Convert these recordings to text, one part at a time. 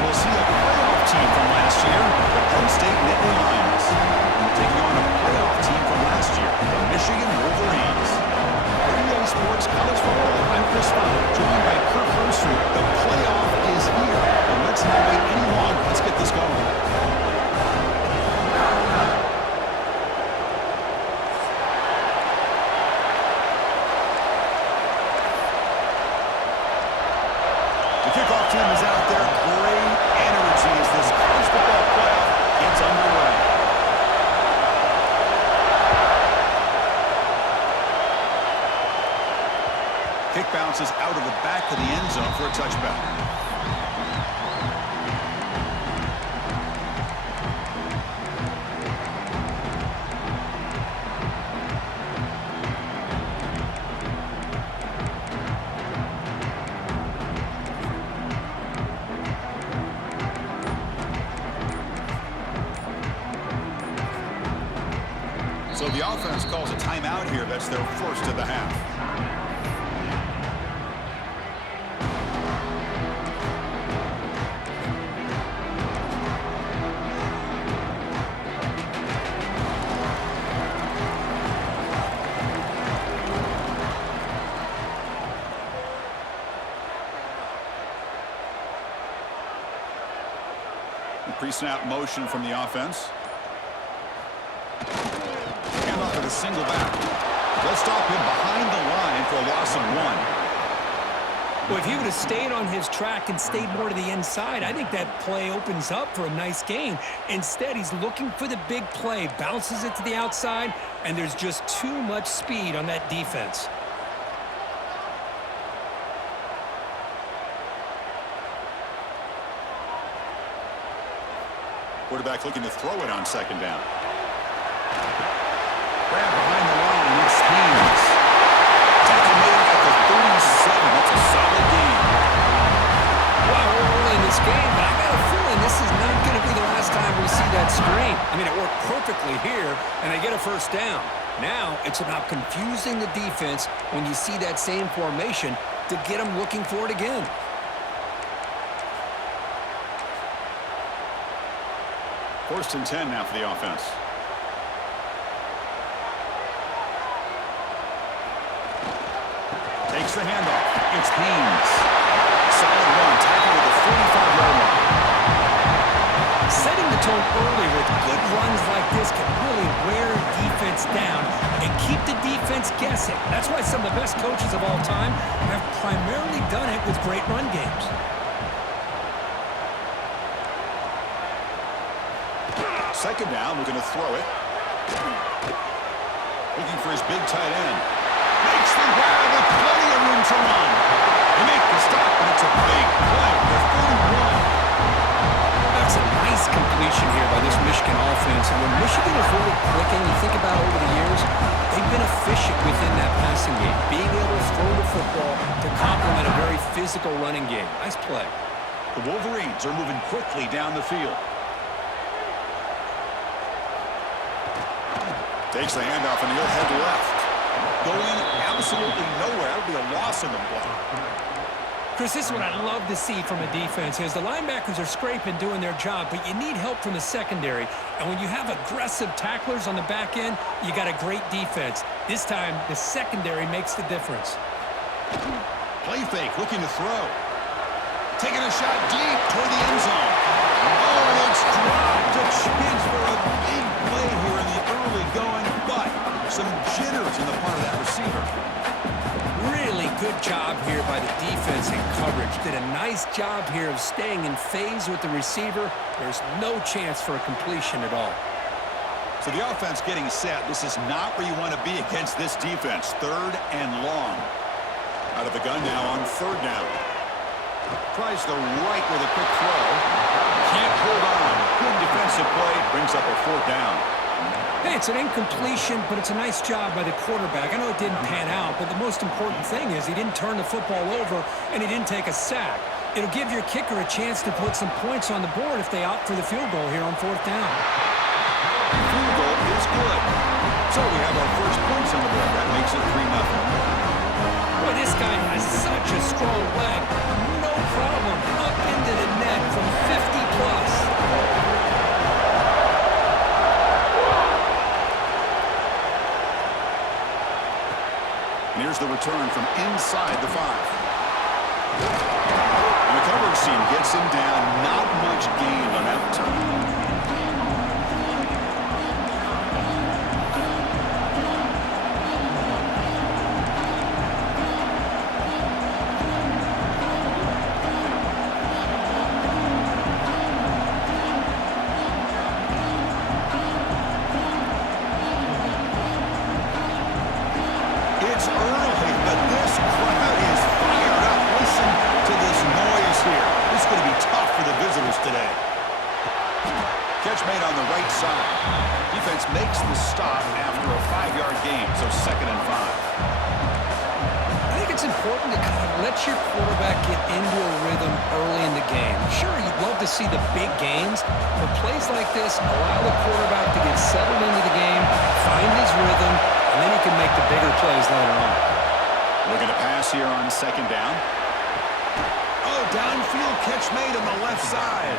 we'll see a playoff team from last year, the Penn State Nittany Lions, taking on a playoff team from last year, the Michigan Wolverines. For EA Sports College Football, I'm Chris Fowler, joined by Kirk Herbstreit. The playoff is here, and let's not wait any longer. Let's get this going. The kickoff team is out there. Great energy as this college football playoff gets underway. Kick bounces out of the back of the end zone for a touchback. So the offense calls a timeout here. That's their first of the half. Pre-snap motion from the offense. Handoff to the single back. They'll stop him behind the line for a loss of 1. Well, if he would have stayed on his track and stayed more to the inside, I think that play opens up for a nice gain. Instead, he's looking for the big play, bounces it to the outside, and there's just too much speed on that defense. Quarterback looking to throw it on second down. Grab behind the line. It's Haynes. Tackle made at the 37. That's a solid gain. Wow, we're early in this game, but I got a feeling this is not going to be the last time we see that screen. I mean, it worked perfectly here, and they get a first down. Now it's about confusing the defense when you see that same formation to get them looking for it again. First and 10 now for the offense. Takes the handoff. It's Haynes. Solid run. Tackle to the 45-yard line. Setting the tone early with good runs like this can really wear defense down and keep the defense guessing. That's why some of the best coaches of all time have primarily done it with great run games. Second down, we're going to throw it. Looking for his big tight end. Makes the grab with plenty of room to run. They make the stop, and it's a big play for 41. That's a nice completion here by this Michigan offense. And when Michigan is really clicking, you think about over the years, they've been efficient within that passing game, being able to throw the football to complement a very physical running game. Nice play. The Wolverines are moving quickly down the field. Takes the handoff and he'll head left. Going absolutely nowhere. That'll be a loss in the play. Chris, this is what I love to see from a defense is the linebackers are scraping, doing their job, but you need help from the secondary. And when you have aggressive tacklers on the back end, you got a great defense. This time, the secondary makes the difference. Play fake, looking to throw. Taking a shot deep toward the end zone. Oh, it's dropped a chance for a big play here in the early going, but some jitters in the part of that receiver. Really good job here by the defense in coverage. Did a nice job here of staying in phase with the receiver. There's no chance for a completion at all. So the offense getting set. This is not where you want to be against this defense. Third and long. Out of the gun now on third down. Tries the right with a quick throw. Can't hold on. Good defensive play. Brings up a fourth down. Hey, it's an incompletion, but it's a nice job by the quarterback. I know it didn't pan out, but the most important thing is he didn't turn the football over and he didn't take a sack. It'll give your kicker a chance to put some points on the board if they opt for the field goal here on fourth down. The field goal is good. So we have our first points on the board. That makes it 3-0. Boy, this guy has such a strong leg. No problem. Up into the net from 50. return from inside the 5. And the coverage team gets him down. Not much gained on that return. It's early, but this crowd is fired up. Listen to this noise here. This is going to be tough for the visitors today. Catch made on the right side. Defense makes the stop after a 5-yard gain, so 2nd and 5. I think it's important to kind of let your quarterback get into a rhythm early in the game. Sure, you'd love to see the big gains, but plays like this allow the quarterback to get settled into the game, find his rhythm, and then he can make the bigger plays later on. Looking to pass here on 2nd down. Oh, downfield catch made on the left side.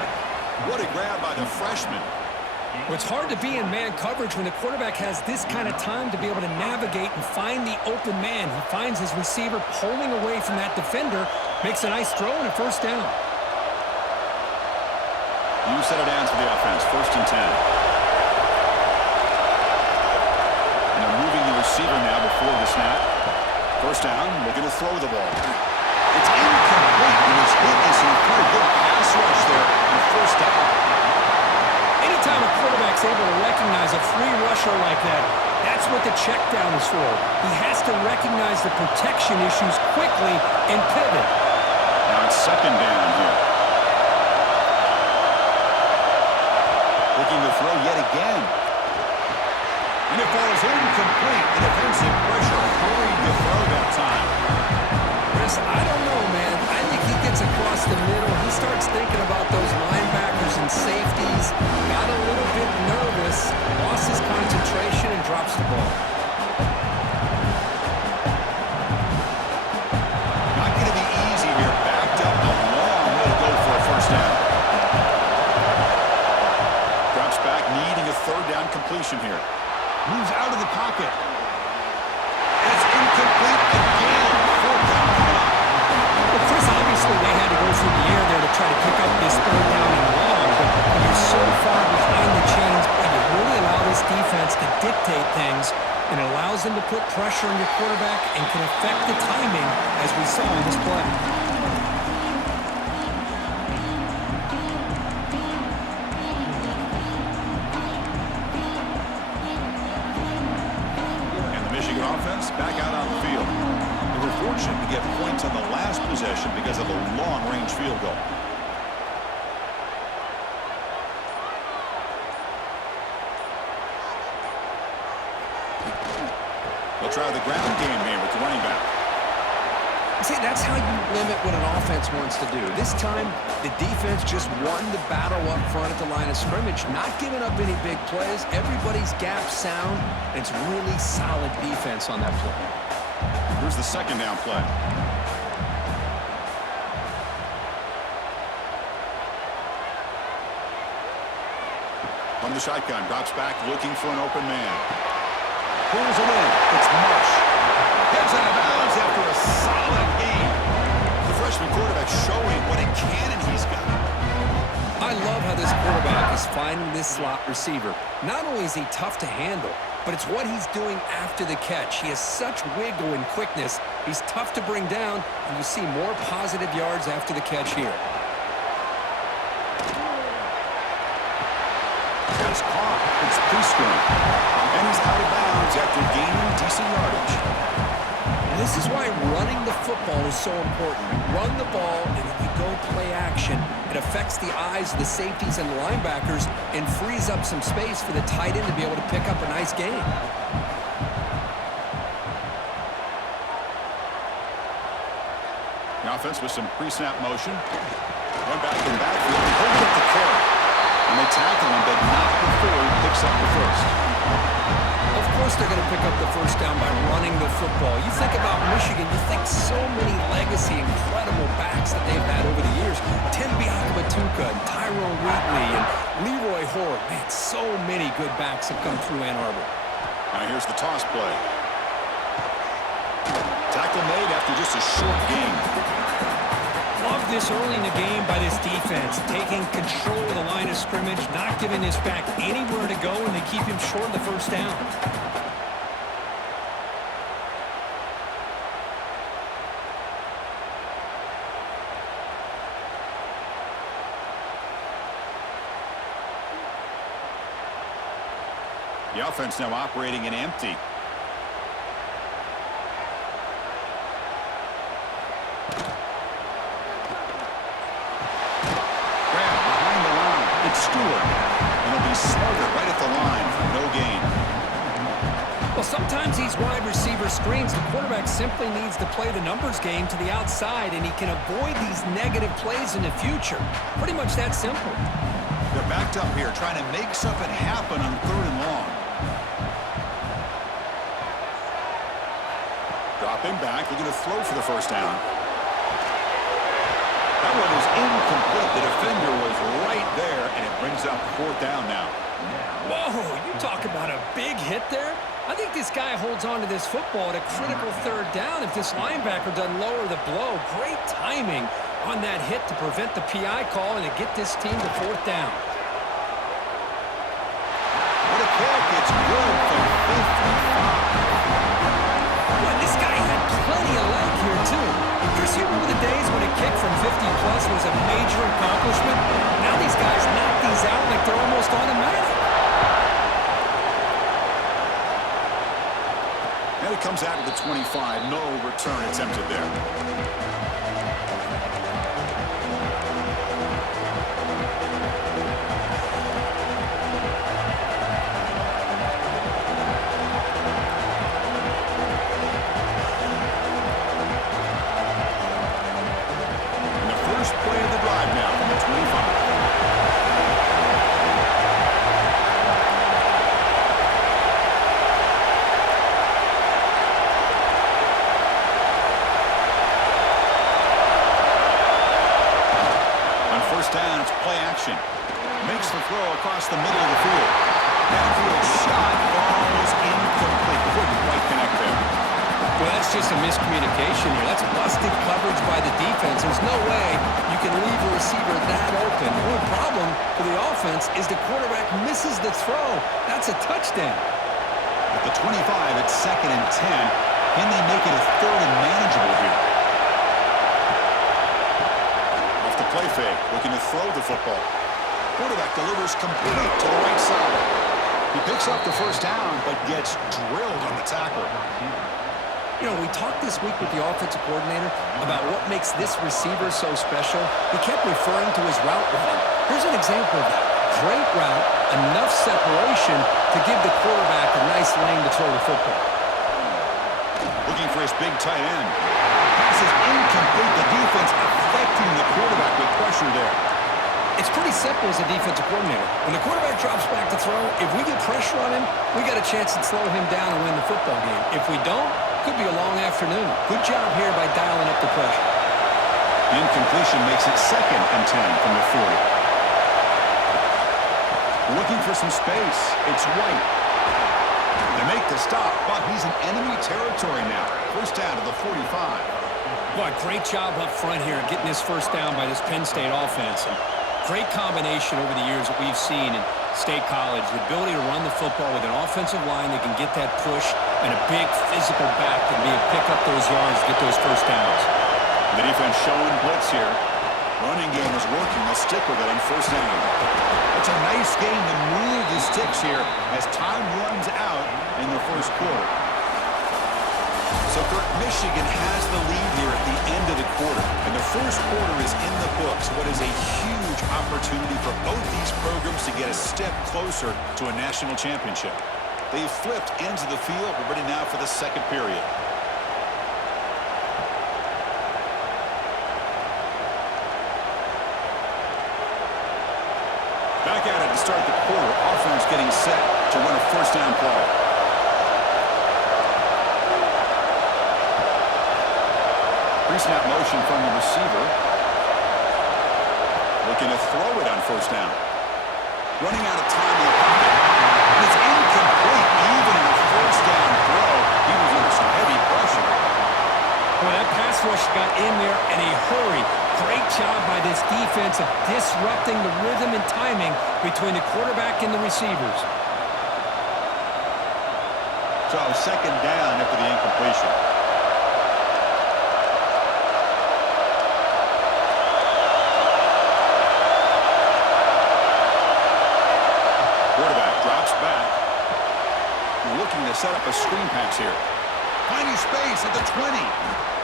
What a grab by the freshman. Well, it's hard to be in man coverage when the quarterback has this kind of time to be able to navigate and find the open man. He finds his receiver pulling away from that defender, makes a nice throw and a 1st down. You set it down for the offense, 1st and 10. And they're moving the receiver now before the snap. 1st down, looking to throw the ball. It's incomplete, and his hit is in for a good pass rush there on 1st down. Anytime a quarterback's able to recognize a free rusher like that, that's what the check down is for. He has to recognize the protection issues quickly and pivot. Now it's 2nd down here. Looking to throw yet again. And it falls incomplete. The defensive pressure hurried the throw that time. Chris, I don't know, man. I think he gets across the middle. He starts thinking about those linebackers and safeties. Got a little bit nervous, lost his concentration, and drops the ball. Not going to be easy here. Backed up a long way to go for a 1st down. Drops back, needing a 3rd down completion here. Moves out of the pocket. And it's incomplete again. 4th down coming up. Well, Chris, obviously they had to go through the air there to try to pick up this 3rd down and long, but when you're so far behind the chains, you really allow this defense to dictate things, and it allows them to put pressure on your quarterback and can affect the timing, as we saw in this play. Offense back out on the field. They were fortunate to get points on the last possession because of a long-range field goal. They'll try the ground game here with the running back. See, that's how you limit what an offense wants to do. This time, the defense just won the battle up front at the line of scrimmage, not giving up any big plays. Everybody's gap sound, and it's really solid defense on that play. Here's the 2nd down play. From the shotgun, drops back, looking for an open man. Pulls it in. It's Marsh. Heads out of bounds after a solid game. The freshman quarterback showing what a cannon he's got. I love how this quarterback is finding this slot receiver. Not only is he tough to handle, but it's what he's doing after the catch. He has such wiggle and quickness. He's tough to bring down, and you see more positive yards after the catch here. That's caught. It's Prescott. And he's out of bounds after gaining decent yardage. And this is why running the football is so important. You run the ball, and if you go play action, it affects the eyes of the safeties and linebackers and frees up some space for the tight end to be able to pick up a nice gain. The offense with some pre-snap motion. One back in backfield. He'll get the carry. And they tackle him, but not before he picks up the 1st. Of course they're going to pick up the 1st down by running the football. You think about Michigan, you think so many legacy, incredible backs that they've had over the years. Tim Biakabatuka, and Tyrone Wheatley, and Leroy Horde. Man, so many good backs have come through Ann Arbor. Now here's the toss play. Tackle tackle made after just a short game. Love this early in the game by this defense, taking control of the line of scrimmage, not giving this back anywhere to go, and they keep him short of the first down. The offense now operating in empty. Stewart, and he'll be smothered right at the line for no gain. Well, sometimes these wide receiver screens, the quarterback simply needs to play the numbers game to the outside, and he can avoid these negative plays in the future. Pretty much that simple. They're backed up here, trying to make something happen on 3rd and long. Dropping back, looking to throw for the first down. That one is incomplete. The defender was right there, and it brings up 4th down now. Whoa, you talk about a big hit there. I think this guy holds on to this football at a critical 3rd down if this linebacker doesn't lower the blow. Great timing on that hit to prevent the PI call and to get this team to 4th down. What a kick. It's good from 55. Well, this guy had plenty of leg here, too. Chris, you remember the days when a kick from 50-plus was a major accomplishment? Now these guys knock these out like they're almost automatic. And it comes out of the 25. No return attempted there. Play of the drive now from the 25. On 1st down, it's play action. Makes the throw across the middle of the field. Downfield shot falls incomplete. Couldn't quite connect there. Well, that's just a miscommunication here. That's busted coverage by the defense. There's no way you can leave a receiver that open. The only problem for the offense is the quarterback misses the throw. That's a touchdown. At the 25, it's 2nd and 10. Can they make it a 3rd and manageable here? Off the play fake, looking to throw the football. Quarterback delivers complete to the right side. He picks up the first down, but gets drilled on the tackle. You know, we talked this week with the offensive coordinator about what makes this receiver so special. He kept referring to his route running. Here's an example of that. Great route, enough separation to give the quarterback a nice lane to throw the football. Looking for his big tight end. Pass is incomplete. The defense affecting the quarterback with pressure there. It's pretty simple as a defensive coordinator. When the quarterback drops back to throw, if we get pressure on him, we got a chance to slow him down and win the football game. If we don't, could be a long afternoon. Good job here by dialing up the pressure. Incompletion makes it 2nd and 10 from the 40. Looking for some space. It's White. They make the stop, but he's in enemy territory now. 1st down to the 45. Boy, great job up front here getting this 1st down by this Penn State offense. And great combination over the years that we've seen in State College. The ability to run the football with an offensive line that can get that push and a big physical back that can be able to pick up those yards to get those 1st downs. The defense showing blitz here. Running game is working. They'll stick with it on 1st down. It's a nice game to move the sticks here as time runs out in the 1st quarter. So Michigan has the lead here at the end of the quarter, and the 1st quarter is in the books. What is a huge opportunity for both these programs to get a step closer to a national championship. They've flipped ends of the field. We're ready now for the 2nd period. Back at it to start the quarter. Offense getting set to run a 1st down play. Pre-snap motion from the receiver. Looking to throw it on 1st down. Running out of time in the pocket. And it's incomplete even in the 1st down throw. He was under some heavy pressure. rush got in there in a hurry. Great job by this defense of disrupting the rhythm and timing between the quarterback and the receivers. So second down after the incompletion. Quarterback drops back. Looking to set up a screen pass here. Finding space at the 20.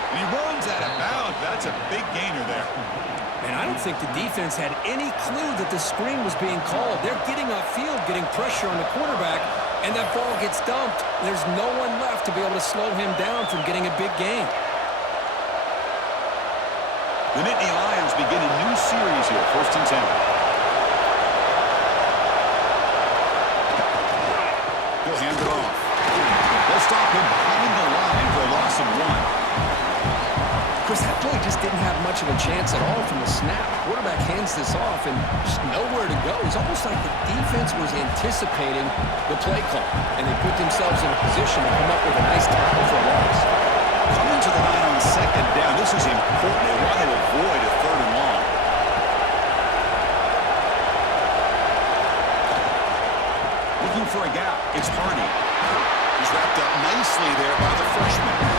And he runs out of bounds. That's a big gainer there. And I don't think the defense had any clue that the screen was being called. They're getting upfield, getting pressure on the quarterback, and that ball gets dumped. There's no one left to be able to slow him down from getting a big gain. The Nittany Lions begin a new series here, 1st and 10. He'll hand it off. They'll stop him behind the line for a loss of 1. Chris, that play just didn't have much of a chance at all from the snap. Quarterback hands this off and just nowhere to go. It's almost like the defense was anticipating the play call, and they put themselves in a position to come up with a nice tackle for a loss. Coming to the line on second down, this is important. They want to avoid a 3rd and long. Looking for a gap. It's Hardy. He's wrapped up nicely there by the freshman.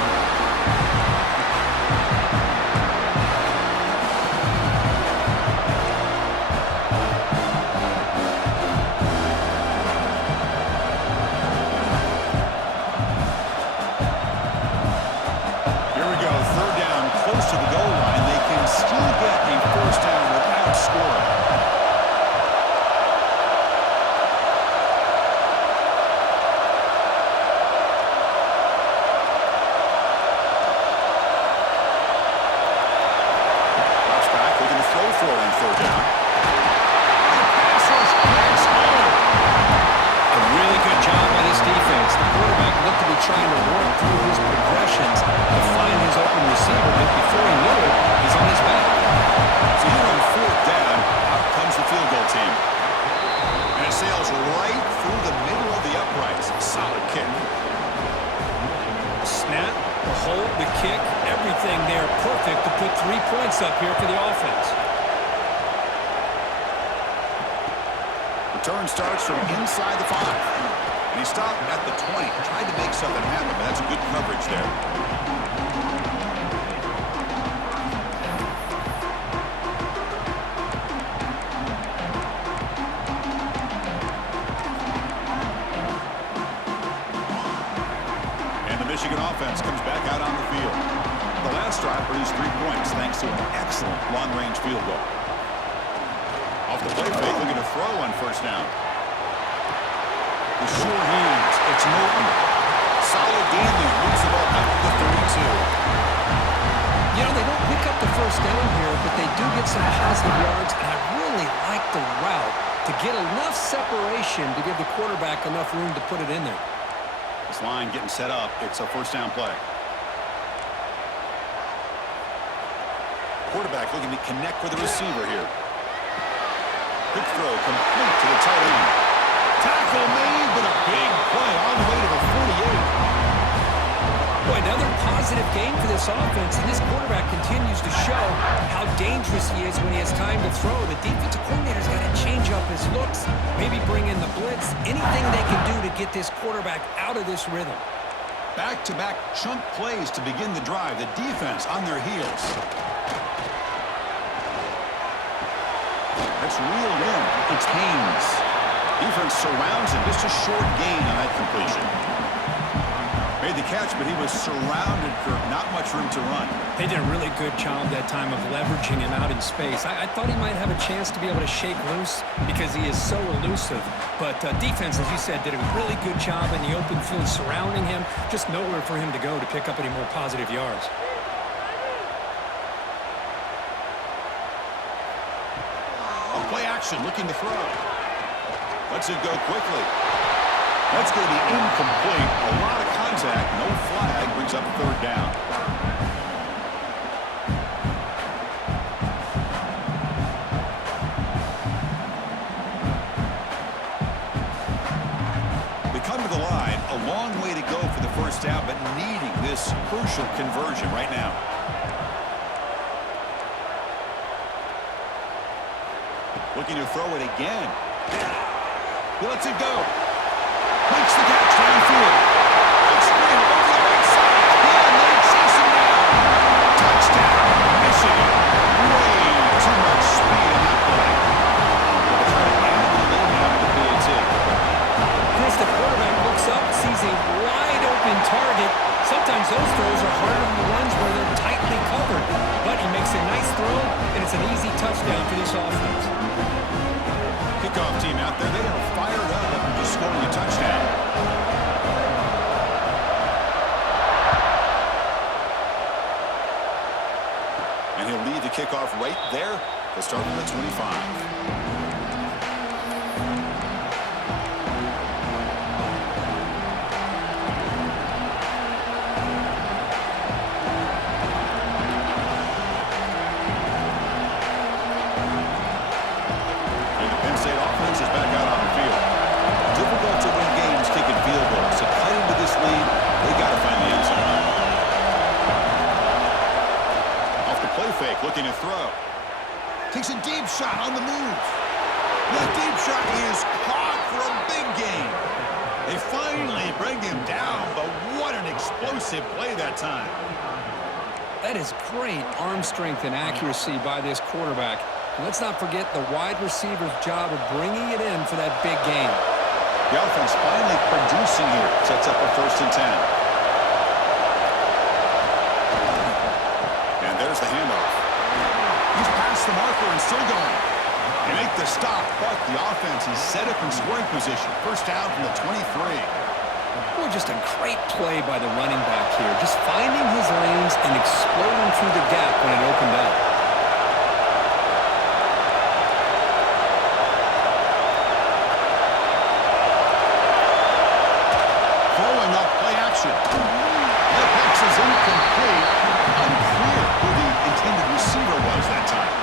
To the goal line, they can still get a 1st down without scoring. Drops back, looking to throw for it on 3rd down. The pass rush breaks home. A really good job by this defense. The quarterback looked to be trying to work through his progressions to find his open receiver, but before he knew it, he's on his back. So here on 4th down, out comes the field goal team. And it sails right through the middle of the uprights. Solid kick. Snap, the hold, the kick, everything there perfect to put 3 points up here for the offense. Return starts from inside the 5. And he stopped at the 20. Tried to make something happen, but that's good coverage there. And the Michigan offense comes back out on the field. The last drive produced 3 points thanks to an excellent long-range field goal. Off the play fake, looking to throw on 1st down. The sure hands, it's Norton. Solid gain there, moves the ball out to the 32. You know, they don't pick up the 1st down here, but they do get some positive yards, and I really like the route to get enough separation to give the quarterback enough room to put it in there. This line getting set up, it's a 1st down play. Quarterback looking to connect with the receiver here. Quick throw, complete to the tight end. Tackle made, but a big play all the way to the 48. Boy, another positive game for this offense, and this quarterback continues to show how dangerous he is when he has time to throw. The defensive coordinator's got to change up his looks, maybe bring in the blitz, anything they can do to get this quarterback out of this rhythm. Back-to-back chunk plays to begin the drive. The defense on their heels. That's reeled in. It's Haynes. Defense surrounds him. Just a short gain on that completion. Made the catch, but he was surrounded, Kirk. Not much room to run. They did a really good job that time of leveraging him out in space. I thought he might have a chance to be able to shake loose because he is so elusive. But defense, as you said, did a really good job in the open field surrounding him. Just nowhere for him to go to pick up any more positive yards. Play action, looking to throw. Lets it go quickly. That's going to be incomplete. A lot of contact, no flag, brings up 3rd down. They come to the line, a long way to go for the 1st down, but needing this crucial conversion right now. Looking to throw it again. He lets it go. Makes the catch downfield. Big screen over the right side. Yeah, they chase him down. Touchdown, Michigan. Way too much speed in that play. They're trying to add the lead now to the PAT. Chris, the quarterback looks up, sees a wide-open target. Sometimes those throws are harder than the ones where they're tightly covered. But he makes a nice throw, and it's an easy touchdown for this offense. Kickoff team out there, they are fired up after just scoring a touchdown. And he'll lead the kickoff right there to start from the 25. Looking to throw. Takes a deep shot on the move. That deep shot is caught for a big gain. They finally bring him down, but what an explosive play that time. That is great arm strength and accuracy by this quarterback. And let's not forget the wide receiver's job of bringing it in for that big gain. The offense finally producing here. Sets up a 1st and 10. And there's the handoff. He's past the marker and still going. They make the stop, but the offense is set up in scoring position. 1st down from the 23. Boy, just a great play by the running back here. Just finding his lanes and exploding through the gap when it opened up. Throwing up play action. That pass is incomplete. Unclear who the intended receiver was that time.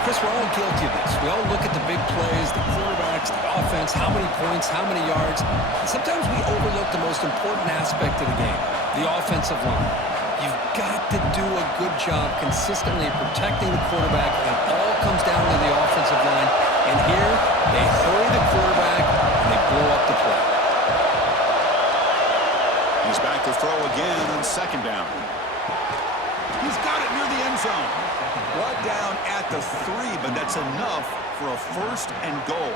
Chris, we're all guilty of this. We all look at the big plays, the quarterbacks, the offense, how many points, how many yards. And sometimes we overlook the most important aspect of the game, the offensive line. You've got to do a good job consistently protecting the quarterback, and it all comes down to the offensive line. And here, they hurry the quarterback, and they blow up the play. He's back to throw again on 2nd down. He's got it near the end zone. Brought down at the 3, but that's enough for a 1st and goal.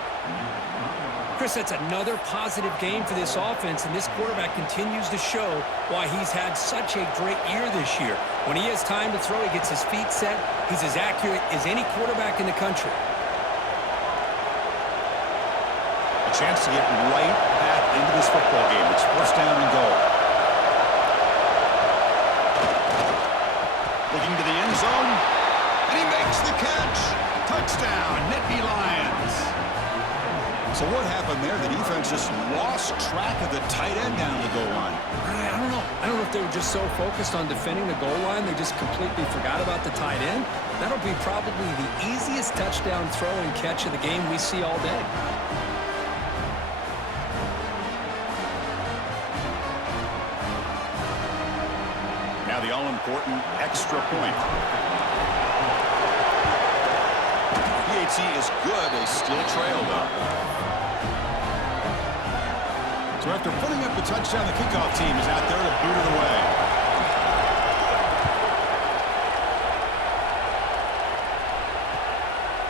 Chris, that's another positive game for this offense, and this quarterback continues to show why he's had such a great year this year. When he has time to throw, he gets his feet set. He's as accurate as any quarterback in the country. A chance to get right back into this football game. It's 1st down and goal. Looking to the end zone, and he makes the catch. Touchdown, Nittany Lions. So what happened there? The defense just lost track of the tight end down the goal line. I don't know. I don't know if they were just so focused on defending the goal line, they just completely forgot about the tight end. That'll be probably the easiest touchdown throw and catch of the game we see all day. Now the all-important extra point. PAT is good. They still trail, though. So after putting up the touchdown, the kickoff team is out there to boot it away.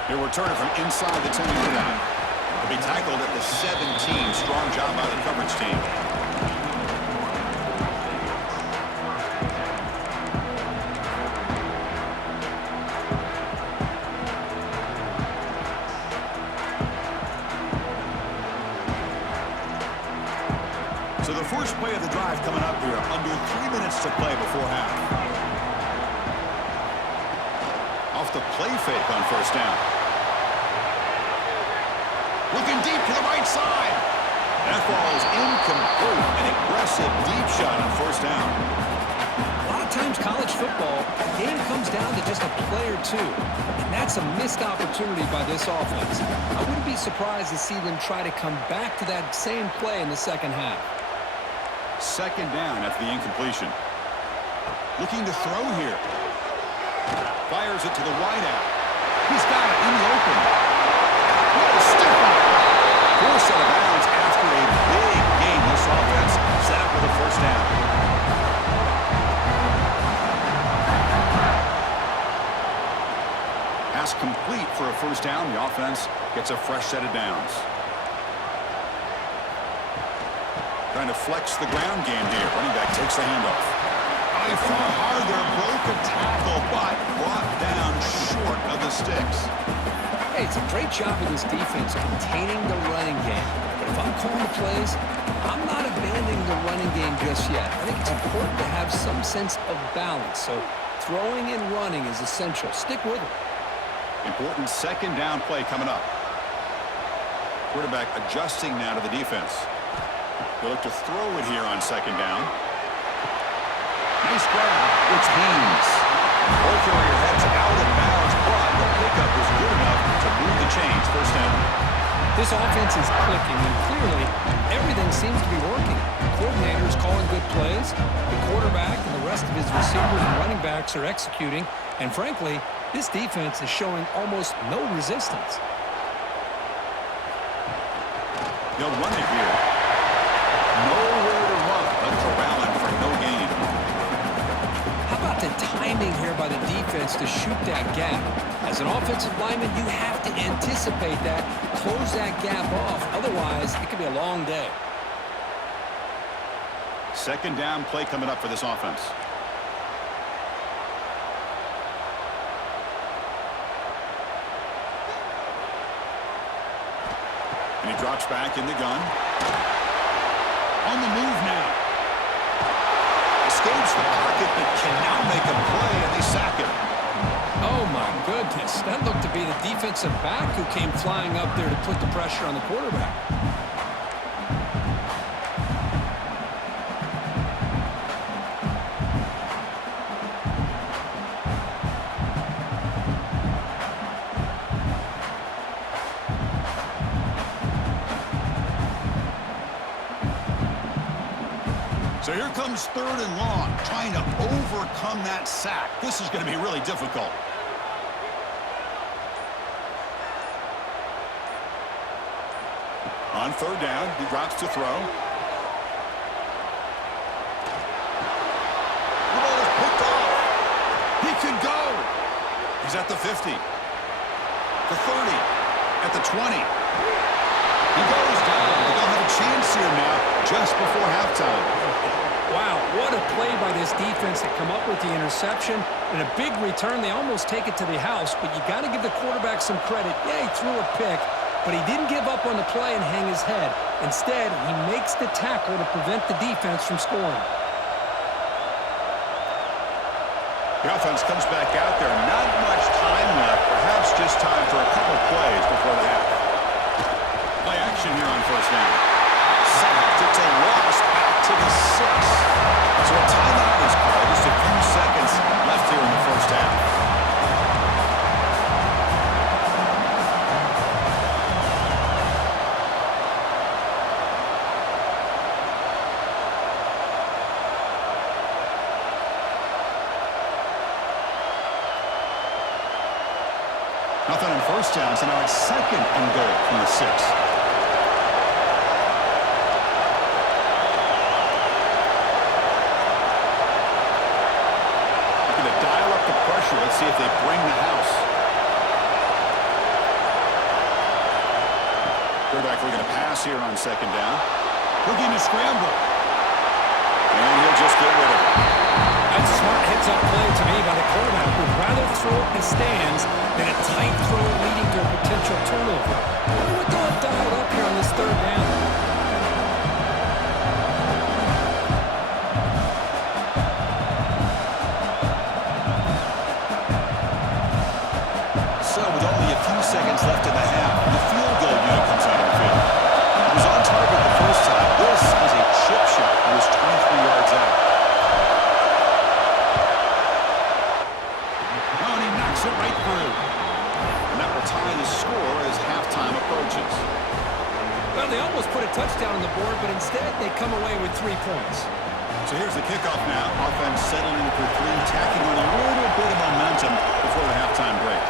He'll return it from inside the 10-yard line. He'll be tackled at the 17. Strong job by the coverage team. So the first play of the drive coming up here, under 3 minutes to play before half. Off the play fake on 1st down. Looking deep to the right side. That ball is incomplete. An aggressive deep shot on 1st down. A lot of times college football, the game comes down to just a play or two. And that's a missed opportunity by this offense. I wouldn't be surprised to see them try to come back to that same play in the 2nd half. 2nd down after the incompletion. Looking to throw here. Fires it to the wideout. He's got it in the open. offense gets a fresh set of downs. Trying to flex the ground game here. Running back takes the handoff. He fought hard there, broke a tackle, but brought down short of the sticks. Hey, it's a great job of this defense containing the running game. But if I'm calling the plays, I'm not abandoning the running game just yet. I think it's important to have some sense of balance. So throwing and running is essential. Stick with it. Important second down play coming up. Quarterback adjusting now to the defense. He'll look to throw it here on second down. Nice grab. It's Haynes. Both your heads out of bounds, but the pickup was good enough to move the chains. First down. This offense is clicking, and clearly everything seems to be working. The coordinator's calling good plays. The quarterback and the rest of his receivers and running backs are executing. And frankly, this defense is showing almost no resistance. They'll run it here. Nowhere to run, but corralling for no gain. How about the timing here by the defense to shoot that gap? As an offensive lineman, you have to anticipate that, close that gap off. Otherwise, it could be a long day. Second down play coming up for this offense. And he drops back in the gun. On the move now. Escapes the pocket, but can now make a play, and they sack him. Oh, my goodness. That looked to be the defensive back who came flying up there to put the pressure on the quarterback. So here comes third and long, trying to overcome that sack. This is going to be really difficult. On third down, he drops to throw. The ball is picked off. He can go. He's at the 50. The 30. At the 20. He goes down. They'll have a chance here now just before halftime. Wow, what a play by this defense to come up with the interception and a big return. They almost take it to the house, but you got to give the quarterback some credit. Yeah, he threw a pick, but he didn't give up on the play and hang his head. Instead, he makes the tackle to prevent the defense from scoring. The offense comes back out there. Not much time left. Perhaps just time for a couple plays before the half. Play action here on first down. Sacked. It's a loss back to the 6. So a timeout is called. Just a few seconds left here in the first half. Nothing on first down, so now it's second and goal from the 6. Let's see if they bring the house. Quarterback looking to pass here on second down. Looking to scramble. And he'll just get rid of it. That's a smart heads-up play to me by the quarterback. Would rather throw it in the stands than a tight throw leading to a potential turnover. I wonder what they'll have dialed up here on this third down. Seconds left in the half. The field goal unit comes out of the field. He was on target the first time. This is a chip shot. He was 23 yards out. Oh, and he knocks it right through. And that will tie the score as halftime approaches. Well, they almost put a touchdown on the board, but instead they come away with 3 points. So here's the kickoff now. Offense settling in for 3, tacking on a little bit of momentum before the halftime break.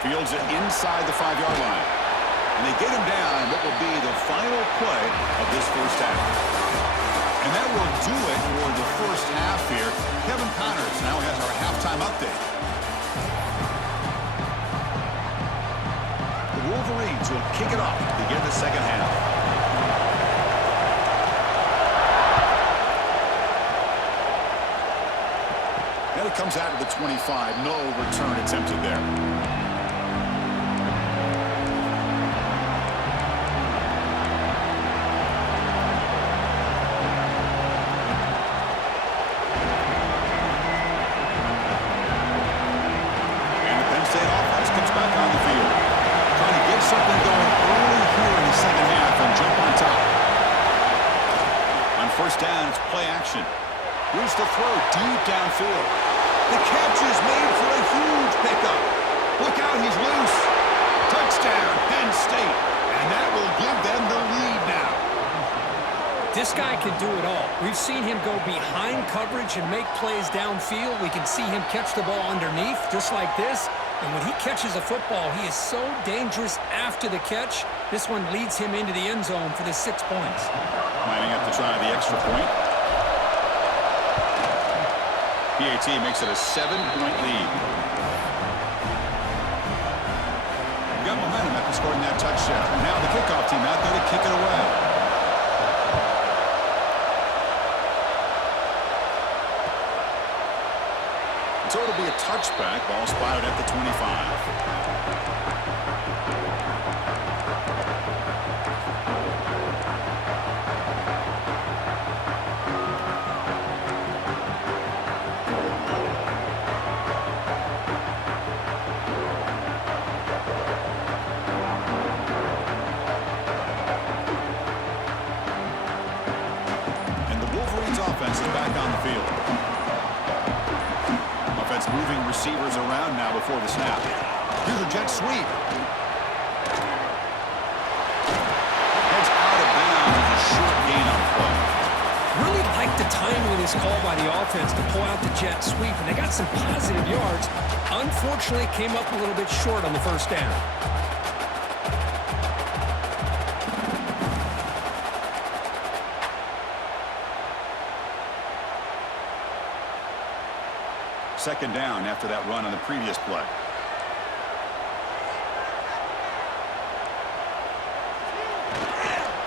Fields it inside the 5-yard line. And they get him down what will be the final play of this first half. And that will do it for the first half here. Kevin Connors now has our halftime update. will kick it off to begin the second half. And it comes out of the 25. No return attempted there. Something going early here in the second half and jump on top. On first down, it's play action. Here's the throw deep downfield. The catch is made for a huge pickup. Look out, he's loose. Touchdown, Penn State. And that will give them the lead now. This guy can do it all. We've seen him go behind coverage and make plays downfield. We can see him catch the ball underneath, just like this. And when he catches a football, he is so dangerous after the catch. This one leads him into the end zone for the 6 points. Lining up to try the extra point. PAT makes it a 7-point lead. We've got momentum after scoring that touchdown. Now the kickoff team out there to kick it away. So it'll be a touchback. Ball spotted at the 25. And the Wolverines offense is back on the field. Moving receivers around now before the snap. Here's a jet sweep. Heads out of bounds with a short gain on the play. Really like the timing of this call by the offense to pull out the jet sweep, and they got some positive yards. Unfortunately, came up a little bit short on the first down. Second down after that run on the previous play.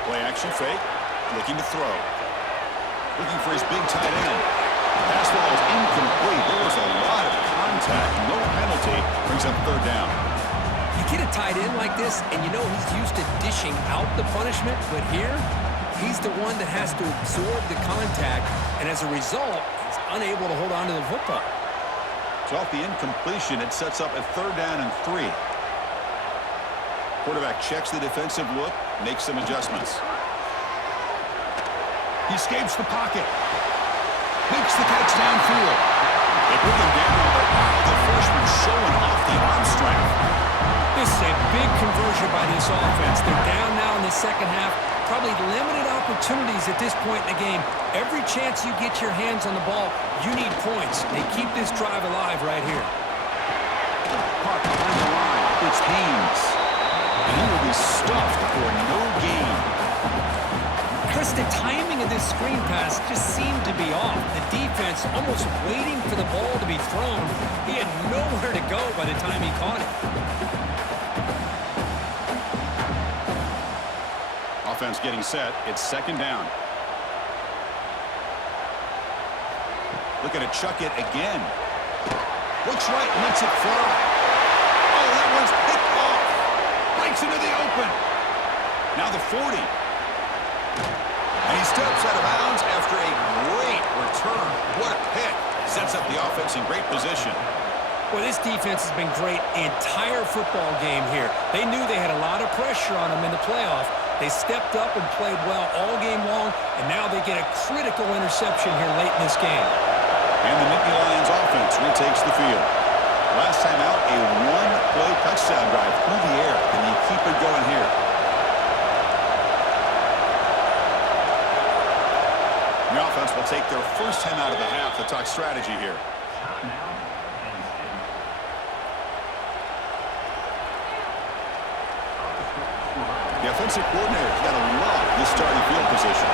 Play action fake. Looking to throw. Looking for his big tight end. Pass ball is incomplete. There was a lot of contact. No penalty. Brings up third down. You get a tight end like this, and you know he's used to dishing out the punishment, but here, he's the one that has to absorb the contact, and as a result, he's unable to hold on to the football. So off the incompletion, it sets up a third down and 3. Quarterback checks the defensive look, makes some adjustments. He escapes the pocket. Makes the catch downfield. They put him down, but wow, the freshman showing off the arm strength. This is a big conversion by this offense. They're down now in the second half. Probably limited opportunities at this point in the game. Every chance you get your hands on the ball, you need points. They keep this drive alive right here. Caught behind the line. It's Haynes. And he will be stuffed for no gain. Chris, the timing of this screen pass just seemed to be off. The defense almost waiting for the ball to be thrown. He had nowhere to go by the time he caught it. Offense getting set. It's second down. Looking to chuck it again. Looks right, lets it fly. Oh, that one's picked off. Breaks into the open. Now the 40. And he steps out of bounds after a great return. What a pick. Sets up the offense in great position. Well, this defense has been great the entire football game here. They knew they had a lot of pressure on them in the playoff. They stepped up and played well all game long, and now they get a critical interception here late in this game. And the Nittany Lions offense retakes the field. Last time out, a one-play touchdown drive through the air. Can you keep it going here? The offense will take their first time out of the half to talk strategy here. The offensive coordinator's got to love this starting field position.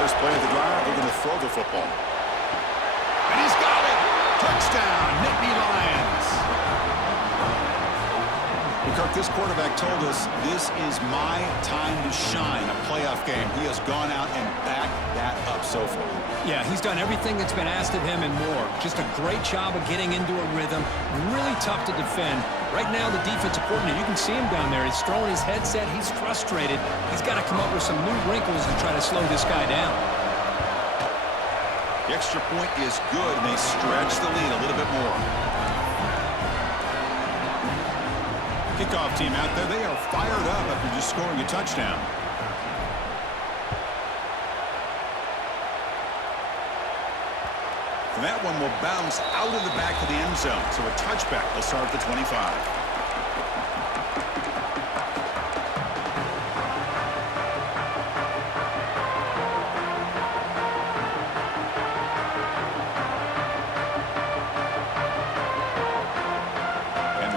First play of the drive, they're going to throw the football. And he's got it! Touchdown, Nittany Lions. Kirk, this quarterback told us this is my time to shine, a playoff game. He has gone out and backed that up so far. Yeah, he's done everything that's been asked of him and more. Just a great job of getting into a rhythm. Really tough to defend. Right now, the defensive coordinator, you can see him down there. He's throwing his headset. He's frustrated. He's got to come up with some new wrinkles to try to slow this guy down. The extra point is good, and they stretch the lead a little bit more. Kickoff team out there, they are fired up after just scoring a touchdown. And that one will bounce out of the back of the end zone. So a touchback will start at the 25.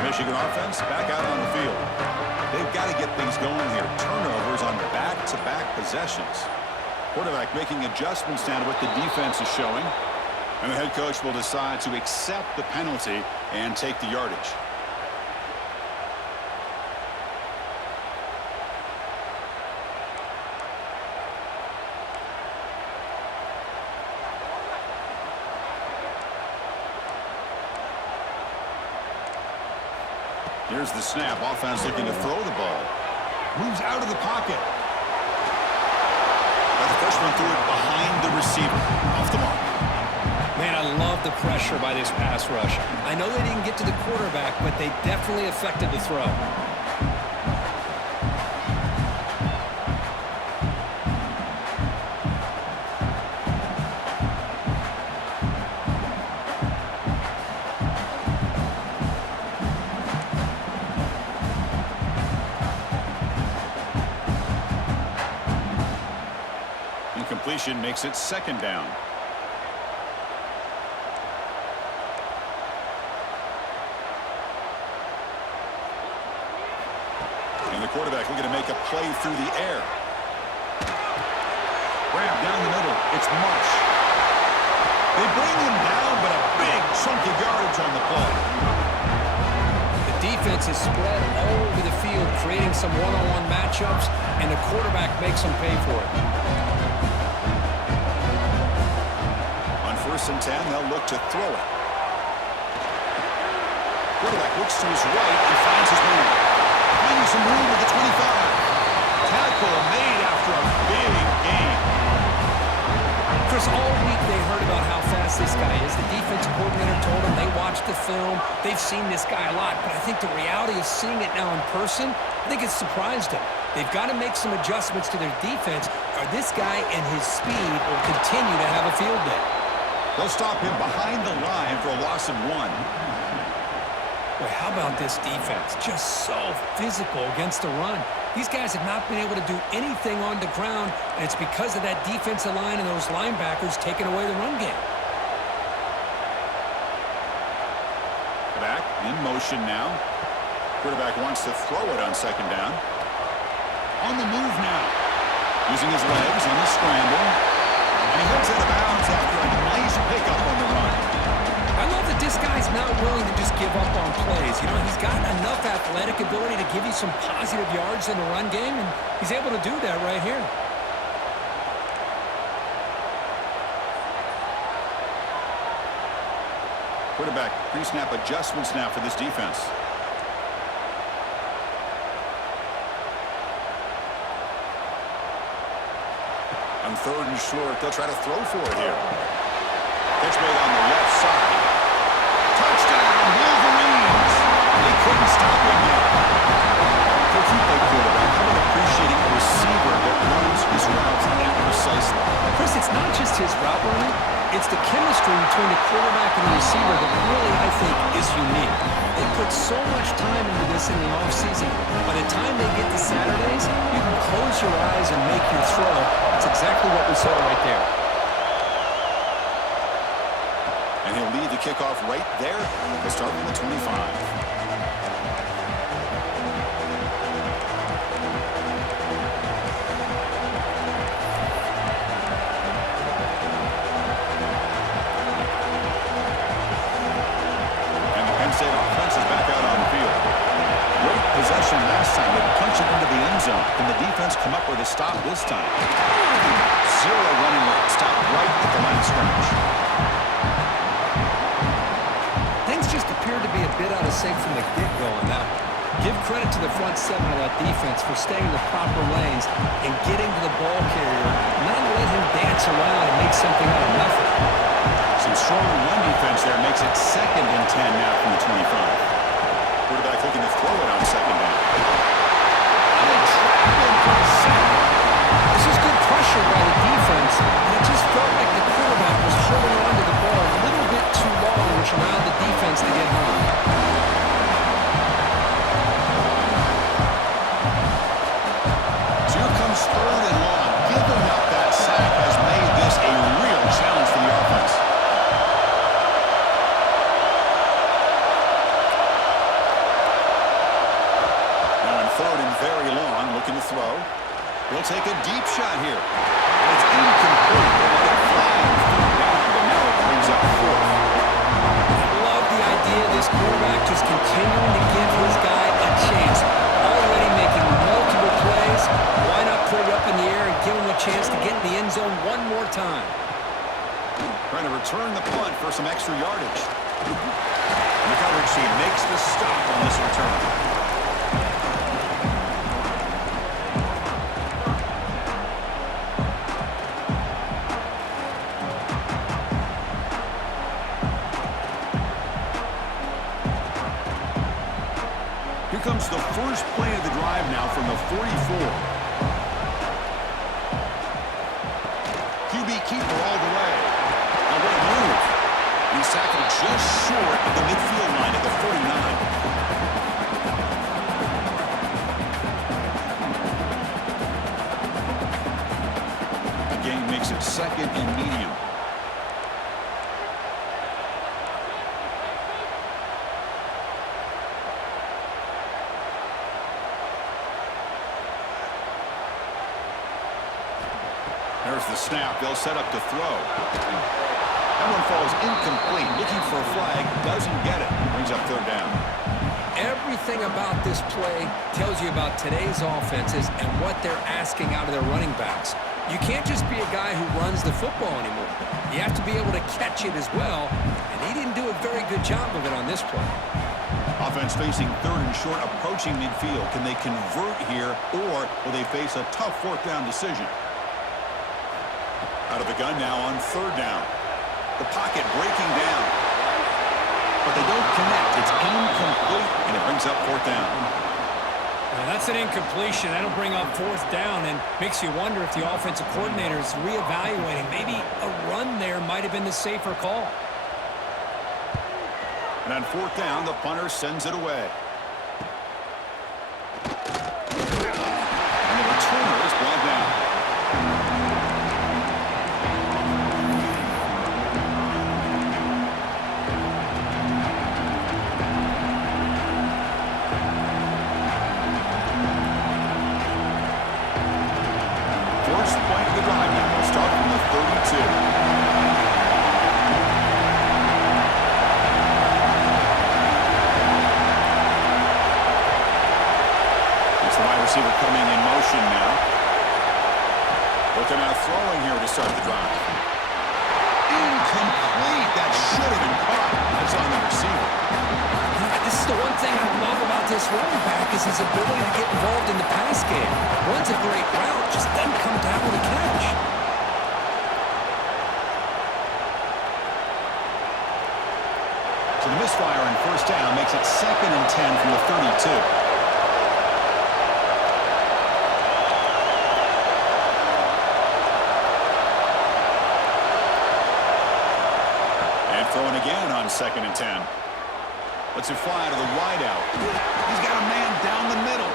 Michigan offense back out on the field. They've got to get things going here. Turnovers on back-to-back possessions. Quarterback making adjustments now to what the defense is showing. And the head coach will decide to accept the penalty and take the yardage. Here's the snap. Offense looking to throw the ball. Moves out of the pocket. But the freshman threw it behind the receiver. Off the mark. Man, I love the pressure by this pass rush. I know they didn't get to the quarterback, but they definitely affected the throw. Incompletion makes it second down. And the quarterback looking to make a play through the air. Grab down the middle. It's Marsh. They bring him down, but a big chunk of yardage on the play. The defense is spread all over the field, creating some one-on-one matchups, and the quarterback makes them pay for it. On 1st and 10, they'll look to throw it. Quarterback looks to his right and finds his man. Finding some room at the 25. Tackle made after a big game. Chris, all week they heard about how fast this guy is. The defensive coordinator told them they watched the film. They've seen this guy a lot, but I think the reality of seeing it now in person, I think it's surprised them. They've got to make some adjustments to their defense, or this guy and his speed will continue to have a field day. They'll stop him behind the line for a loss of 1. Boy, how about this defense? Just so physical against the run. These guys have not been able to do anything on the ground, and it's because of that defensive line and those linebackers taking away the run game. Back in motion now. Quarterback wants to throw it on second down. On the move now. Using his legs on the scramble. And he heads out of bounds after a nice pickup on the run. I love that this guy's not willing to just give up on plays. You know, he's got enough athletic ability to give you some positive yards in the run game, and he's able to do that right here. Quarterback pre-snap adjustments now for this defense. On 3rd and short, they'll try to throw for it here. Catch made on the left side. Touchdown, Wolverines! They couldn't stop him there. Coach, you play quarterback. How about appreciating a receiver that runs his routes that precisely? Chris, it's not just his route running. It's the chemistry between the quarterback and the receiver that really, I think, is unique. They put so much time into this in the offseason. By the time they get to Saturdays, you can close your eyes and make your throw. That's exactly what we saw right there. And he'll lead the kickoff right there. They'll start from the 25. come up with a stop this time. Zero running room. Stop right at the line of scrimmage. Things just appeared to be a bit out of sync from the get-go on that one. Give credit to the front seven of that defense for staying in the proper lanes and getting to the ball carrier, not let him dance around and make something out of nothing. Some strong run defense there makes it 2nd and 10 now from the 25. Quarterback looking to throw it on 2nd down. And they trap him for the sack. This is good pressure by the defense, and it just felt like the quarterback was holding on to the ball a little bit too long, which allowed the defense to get home. So here comes 3rd and long. Giving up that sack has made this a real challenge for the offense. Now in 3rd and very long, looking to throw. He'll take a deep shot here. It's incomplete. They'll let it fly on 3rd down, but now it brings up 4th. I love the idea of this quarterback just continuing to give his guy a chance. Already making multiple plays. Why not put it up in the air and give him a chance to get in the end zone one more time? Trying to return the punt for some extra yardage. And the coverage team makes the stop on this return. Here comes the first play of the drive now from the 44. QB keeper all the way. Now what a move. He's tackled just short of the midfield line at the 49. The game makes it 2nd and medium. There's the snap. They'll set up to throw. That one falls incomplete. Looking for a flag. Doesn't get it. Brings up 3rd down. Everything about this play tells you about today's offenses and what they're asking out of their running backs. You can't just be a guy who runs the football anymore. You have to be able to catch it as well, and he didn't do a very good job of it on this play. Offense facing 3rd and short, approaching midfield. Can they convert here, or will they face a tough 4th down decision? Out of the gun now on 3rd down. The pocket breaking down. But they don't connect. It's incomplete, and it brings up 4th down. Well, that's an incompletion. That'll bring up 4th down and makes you wonder if the offensive coordinator is reevaluating. Maybe a run there might have been the safer call. And on 4th down, the punter sends it away. And the returner is brought down. First play of the drive now. We'll start from the 32. Receiver coming in motion now. Looking out throwing here to start the drive. Incomplete. That should have been caught. That's on the receiver. This is the one thing I love about this running back is his ability to get involved in the pass game. Runs a great route, just doesn't come down with a catch. So the misfire on 1st down makes it 2nd and 10 from the 32. Throwing again on 2nd and 10. Lets it fly to the wideout. He's got a man down the middle.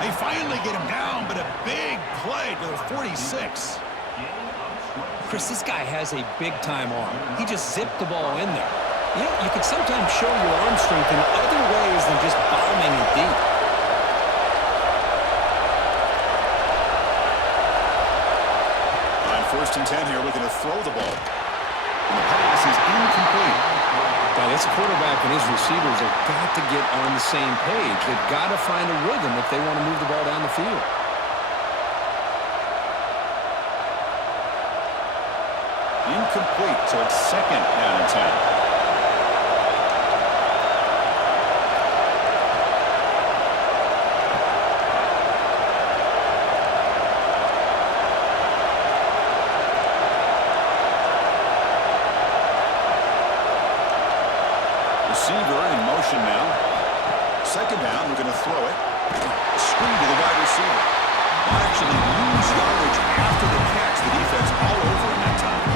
They finally get him down, but a big play to the 46. Chris, this guy has a big-time arm. He just zipped the ball in there. You know, you can sometimes show your arm strength in other ways than just bombing it deep. On 1st and 10 here, looking to throw the ball. And the pass is incomplete. Now, this quarterback and his receivers have got to get on the same page. They've got to find a rhythm if they want to move the ball down the field. Incomplete, so it's second down and 10. Receiver in motion now. Second down, we're going to throw it. Screen to the wide receiver. Actually lose yardage after the catch. The defense all over in that time.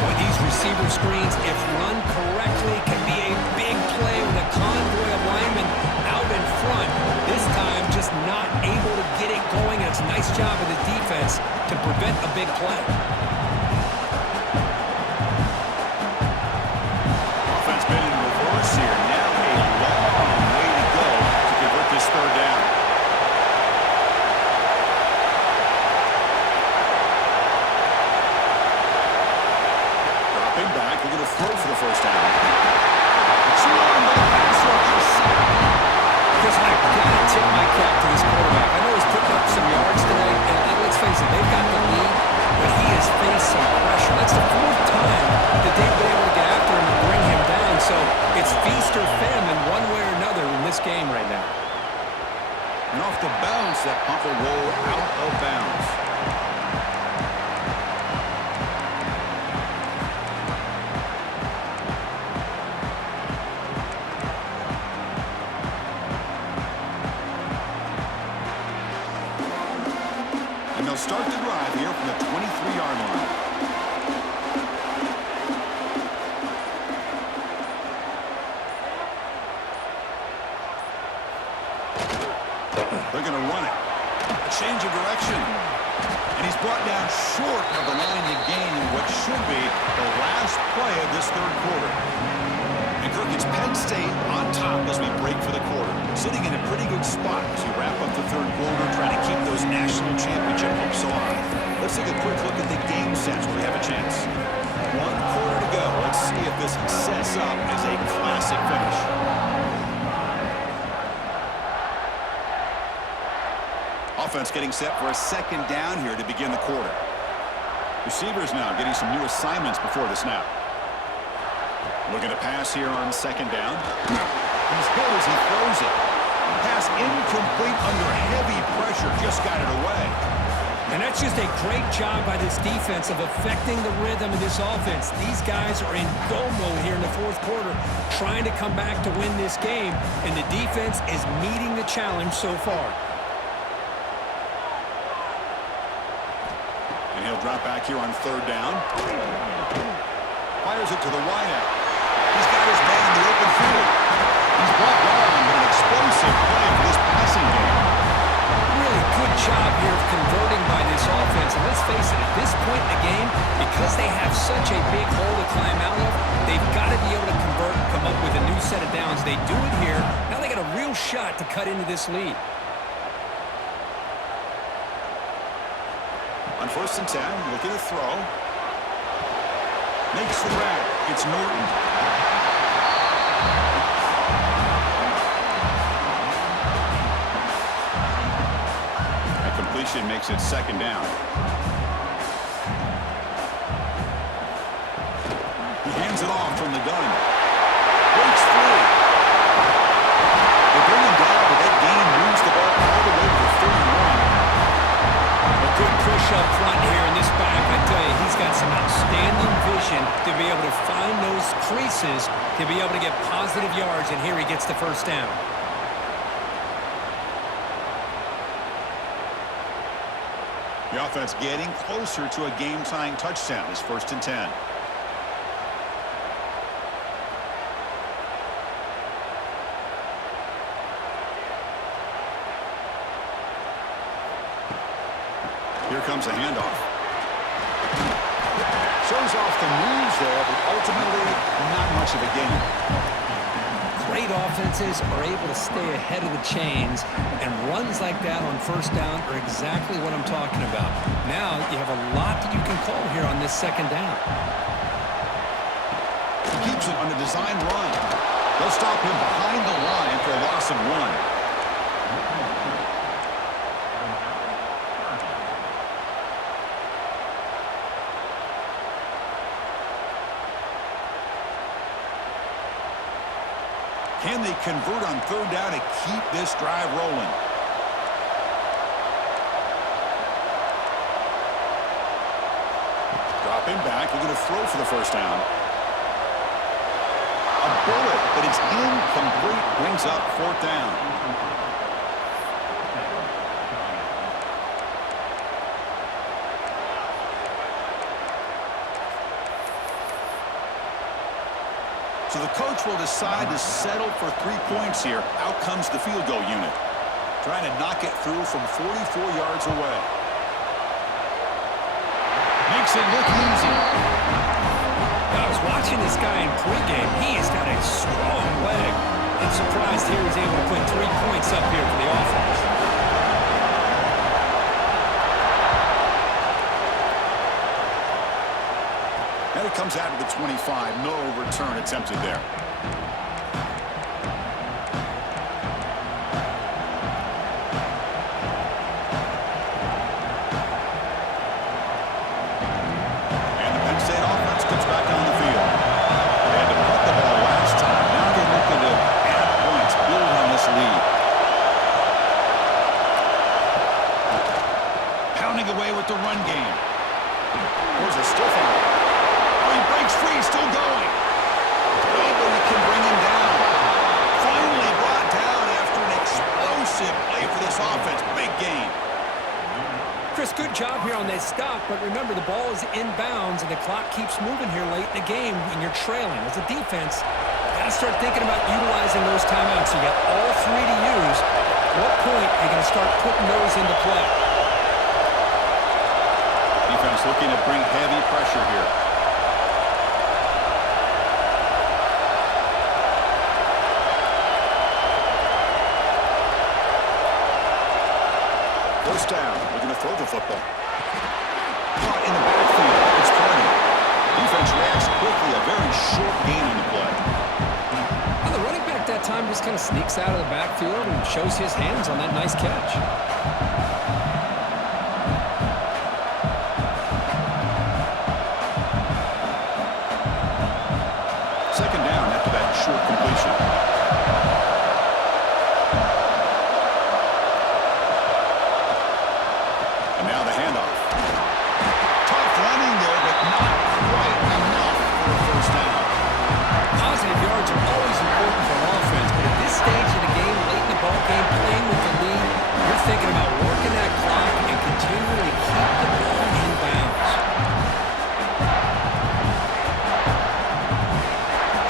Boy, these receiver screens, if run correctly, can be a big play with a convoy of linemen out in front. This time, just not able to get it going. And it's a nice job of the defense to prevent a big play. Offense been in reverse here. Now a long way to go to convert this third down. Dropping back, we're going to throw for the first down. It's run by the pass rush. Chris, I've got to tip my cap to this quarterback. I know he's putting up some yards tonight, and let's face it, they've got the lead, but he has faced some pressure. That's the fourth time that they've been able to get after him and bring him down. So it's feast or famine one way or another in this game right now. And off the bounce, that pump will roll out of bounds. And they'll start the drive here from the 23-yard line. They're going to run it. A change of direction. And he's brought down short of the line to gain what should be the last play of this third quarter. And Kirk, it's Penn State on top as we break for the quarter. Sitting in a pretty good spot as we wrap up the third quarter, trying to keep those national championship hopes alive. Let's take a quick look at the game sets where we have a chance. 1 quarter to go. Let's see if this sets up as a classic finish. Offense getting set for a second down here to begin the quarter. Receivers now getting some new assignments before the snap. Looking to pass here on second down. He's hit as he throws it. Pass incomplete under heavy pressure. Just got it away. And that's just a great job by this defense of affecting the rhythm of this offense. These guys are in go mode here in the fourth quarter, trying to come back to win this game, and the defense is meeting the challenge so far. And he'll drop back here on third down. Fires it to the wideout. He's got his man in the open field. He's brought down, but an explosive play for this passing game. Really good job here of converting by this offense. And let's face it, at this point in the game, because they have such a big hole to climb out of, they've got to be able to convert and come up with a new set of downs. They do it here. Now they got a real shot to cut into this lead. On 1st and 10, looking to throw. Makes the grab. It's Norton. That completion makes it second down. He hands it off from the gun. Breaks through. They bring him down, but that gain moves the ball all the way to the 31. Good push up front here in this back. I tell you, he's got some outstanding vision to be able to find those creases, to be able to get positive yards, and here he gets the first down. The offense getting closer to a game-tying touchdown. It's 1st and 10. Here comes a handoff. Shows off the moves there, but ultimately not much of a gain. Great offenses are able to stay ahead of the chains, and runs like that on first down are exactly what I'm talking about. Now you have a lot that you can call here on this second down. He keeps it on a design run. They'll stop him behind the line for a loss of 1. Can they convert on third down to keep this drive rolling? Dropping back, they're going to throw for the first down. A bullet, but it's incomplete, brings up fourth down. So the coach will decide to settle for 3 points here. Out comes the field goal unit, trying to knock it through from 44 yards away. Makes it look easy. I was watching this guy in pregame. He has got a strong leg. I'm surprised here he's able to put 3 points up here for the offense. Now it comes out to the 25. No return attempted there. Away with the run game. There's a stiff arm. Oh, he breaks free, still going. Nobody can bring him down. Finally brought down after an explosive play for this offense. Big game. Chris, good job here on that stop, but remember the ball is inbounds and the clock keeps moving here late in the game and you're trailing. As a defense, you got to start thinking about utilizing those timeouts. You got all 3 to use. At what point are you going to start putting those into play? Defense looking to bring heavy pressure here. First down. We're going to throw the football. Caught in the backfield. It's plenty. Defense reacts quickly. A very short gain on the play. Well, the running back that time just kind of sneaks out of the backfield and shows his hands on that nice catch. Second down after that short completion. And now the handoff. Tough running there, but not quite enough for a first down. Positive yards are always important for an offense, but at this stage of the game, late in the ball game, playing with the lead, you're thinking about working that clock and continuing to keep the ball in bounds.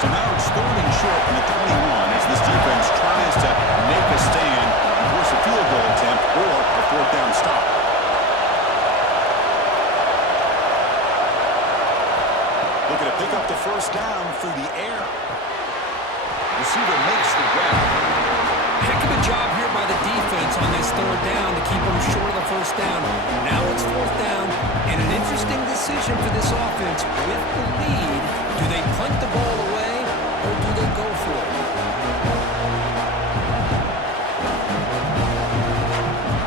So now it's third and short from the 21 as this defense tries to make a stand and force a field goal attempt or a fourth down stop. Looking to pick up the first down through the air. Receiver makes the grab. Heck of a job here by the defense on this third down to keep them short of the first down. Now it's fourth down, and an interesting decision for this offense. With the lead, do they punt the ball away, or do they go for it?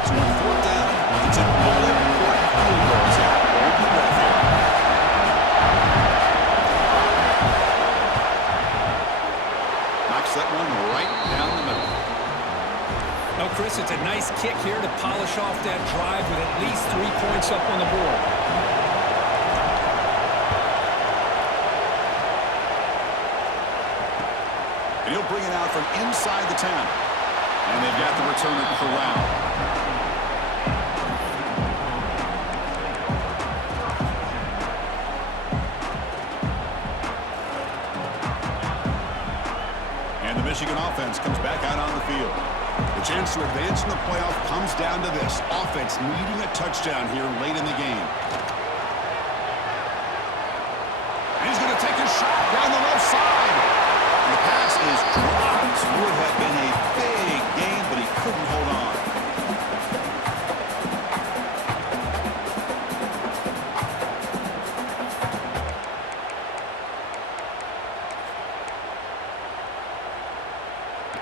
So on fourth down, it's an all-important field goal attempt. Hold your breath here. Knocks that one right down the middle. No, Chris, it's a nice kick here to polish off that drive with at least 3 points up on the board. And he'll bring it out from inside the 10. And they've got the returner corralled. And the Michigan offense comes back out on the field. The chance to advance in the playoff comes down to this. Offense needing a touchdown here late in the game. And he's going to take a shot down the left side. And the pass is dropped. Would have been a big game, but he couldn't hold on.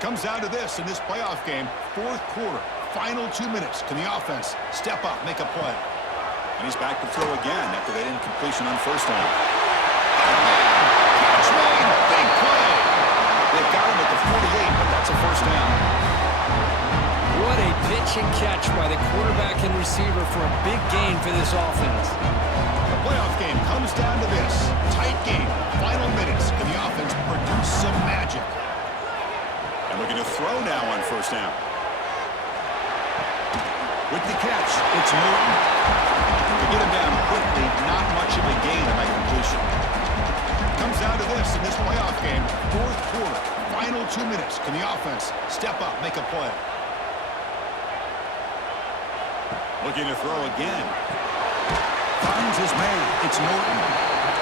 Comes down to this in this playoff game. Fourth quarter, final 2 minutes. Can the offense step up, make a play? And he's back to throw again after that incompletion on first down. Catch made, big play. They've got him at the 48. efficient catch by the quarterback and receiver for a big gain for this offense. The playoff game comes down to this. Tight game. Final minutes. Can the offense produce some magic? And looking to throw now on first down. With the catch, it's Norton. To get him down quickly, not much of a gain on that completion. Comes down to this in this playoff game. Fourth quarter. Final 2 minutes. Can the offense step up, make a play? Looking to throw again. Finds his man. It's Norton.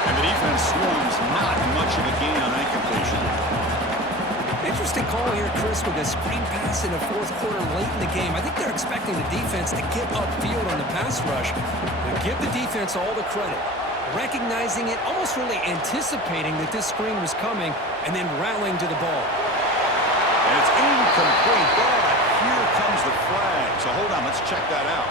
And the defense swarms. Not much of a gain on that completion. Interesting call here, Chris, with a screen pass in the fourth quarter late in the game. I think they're expecting the defense to get upfield on the pass rush. But give the defense all the credit. Recognizing it, almost really anticipating that this screen was coming, and then rallying to the ball. And it's incomplete, but here comes the flag. So hold on, let's check that out.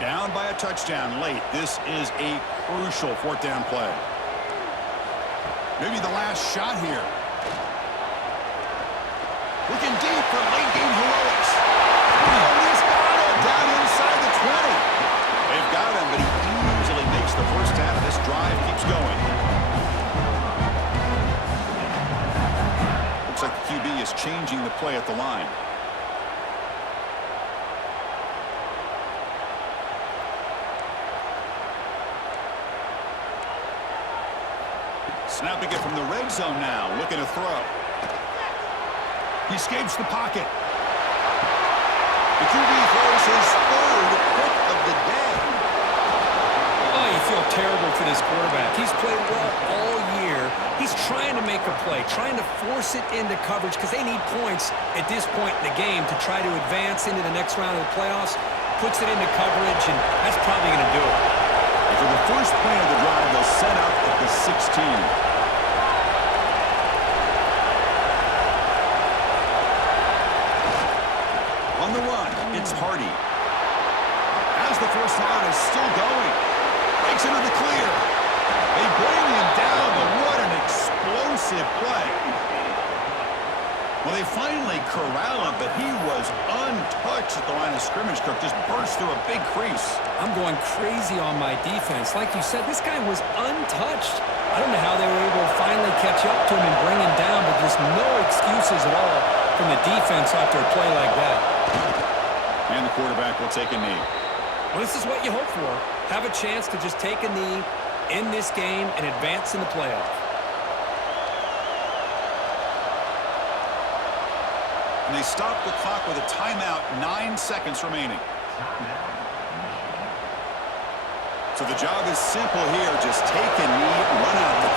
Down by a touchdown late. This is a crucial fourth down play. Maybe the last shot here. Looking deep for late game heroics. Oh, he's got him down inside the 20. They've got him, but he easily makes the first down, and this drive keeps going. Looks like the QB is changing the play at the line. Snapping it from the red zone now, looking to throw. He escapes the pocket. The QB throws his third pick of the day. Oh, you feel terrible for this quarterback. He's played well all year. He's trying to make a play, trying to force it into coverage because they need points at this point in the game to try to advance into the next round of the playoffs. Puts it into coverage, and that's probably going to do it. And for the first play of the drive, they'll set up at the 16. On the run, it's Hardy. As the first down is still going. Breaks into the clear. They bring him down, but what an explosive play. Well, they finally corral him, but he was untouched at the line of scrimmage. Cook just burst through a big crease. I'm going crazy on my defense. Like you said, this guy was untouched. I don't know how they were able to finally catch up to him and bring him down, but just no excuses at all from the defense after a play like that. And the quarterback will take a knee. Well, this is what you hope for. Have a chance to just take a knee in this game and advance in the playoff. And they stop the clock with a timeout, 9 seconds remaining. So the job is simple here. Just take a knee, run out